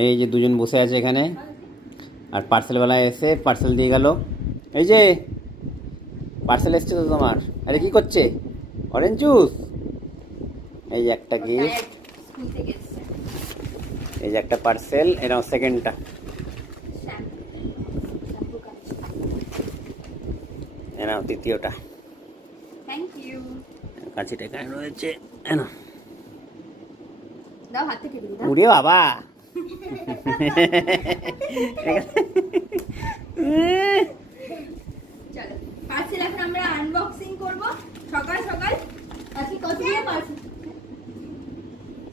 এই যে দুজন বসে আছে এখানে, আর পার্সেলওয়ালা এসে পার্সেল দিয়ে গেল। এই যে পার্সেল এসছে তো তোমার। আরে কি করছে? Orange juice. এই যে একটা গিফট, স্কুল থেকে এসেছে। এই যে একটা পার্সেল, এটা সেকেন্ডটা। এনাও তৃতীয়টা। Thank you. কাছিটা এখানে রয়েছে, এনো। দাও হাত থেকে দিই দাও। উড়ে বাবা। চলো পার্সেল এখন আমরা আনবক্সিং করব সকাল সকাল। আজকে কত দিয়ে পার্সেল?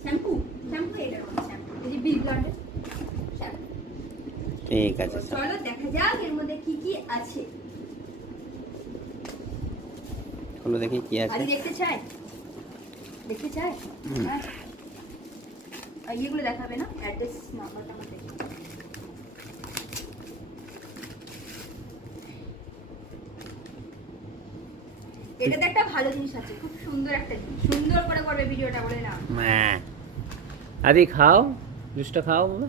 শ্যাম্পু শ্যাম্পু এটা শ্যাম্পু এই যে বি ব্লন্ডের শ্যাম্পু। ঠিক আছে, চলো দেখা যাক এর মধ্যে কি কি আছে। খোলো দেখি কি আছে। আরে দেখতে চাই, দেখতে চাই। আচ্ছা আর এগুলো দেখাবে না, অ্যাড্রেস নাম্বারটা আমার দেখি। এটাতে একটা ভালো জিনিস আছে, খুব সুন্দর একটা জিনিস, সুন্দর করে করবে ভিডিওটা বলে না। হ্যাঁ, আদি খাও, জুসটা খাও বাবা।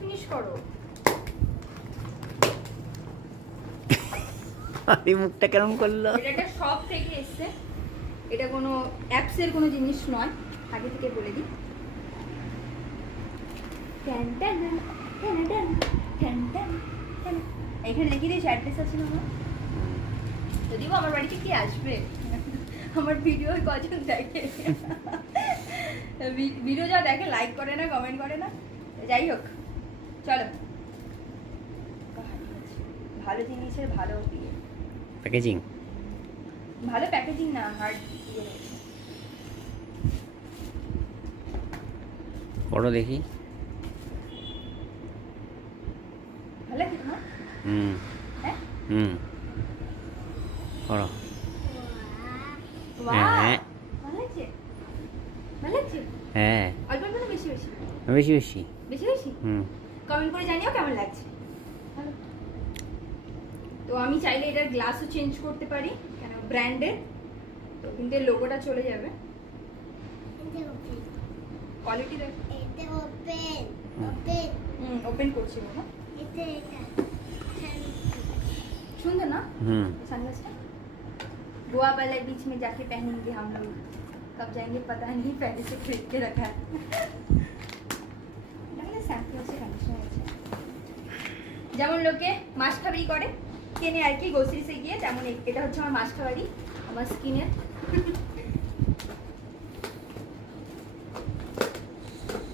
ফিনিশ করো। আদি মুখটা কেমন করলো? এটা একটা শপ থেকে এসেছে, এটা কোনো অ্যাপসের কোনো জিনিস নয়, আগে থেকে বলে দিই। Tan tan tan tan tan tan tan. এখানে লিখে দিয়েছি অ্যাড্রেস আছে না? যদিও আমার বাড়িতে কি আসবে, আমার ভিডিও কজন দেখে, ভিডিও যা দেখে লাইক করে না, কমেন্ট করে না। যাই হোক চলো, ভালো জিনিসের ভালো ইয়ে, প্যাকেজিং ভালো প্যাকেজিং না, হার্ড ইয়ে। পড়ো দেখি। ভালো লাগছে তোমার? হ্যাঁ পড়ো। বাহ হ্যাঁ ভালো লাগছে, ভালো লাগছে। হ্যাঁ, অল্প অল্প না বেশি বেশি? বেশি বেশি। বেশি বেশি। কমেন্ট করে জানিও কেমন লাগছে। ভালো। তো আমি চাইলে এটার গ্লাসও চেঞ্জ করতে পারি, কেন ব্র্যান্ডের তো, কিন্তু এর লোগোটা চলে যাবে। কোয়ালিটি দেখ, ওপেন করছি না। सुंदर ना? सनग्लासটা गोवा वाले बीच में जाके पहनेंगे हम लोग, कब जाएंगे पता नहीं, पहले से खरीद के रखा है। लगने सैम्पल से कंडीशनर আছে, যেমন লোকে মাস খাবারি করে কেনে আর কি, গ্রোসারিতে গিয়ে, তেমন এটা হচ্ছে আমার মাস খাবারি আমার স্কিনের।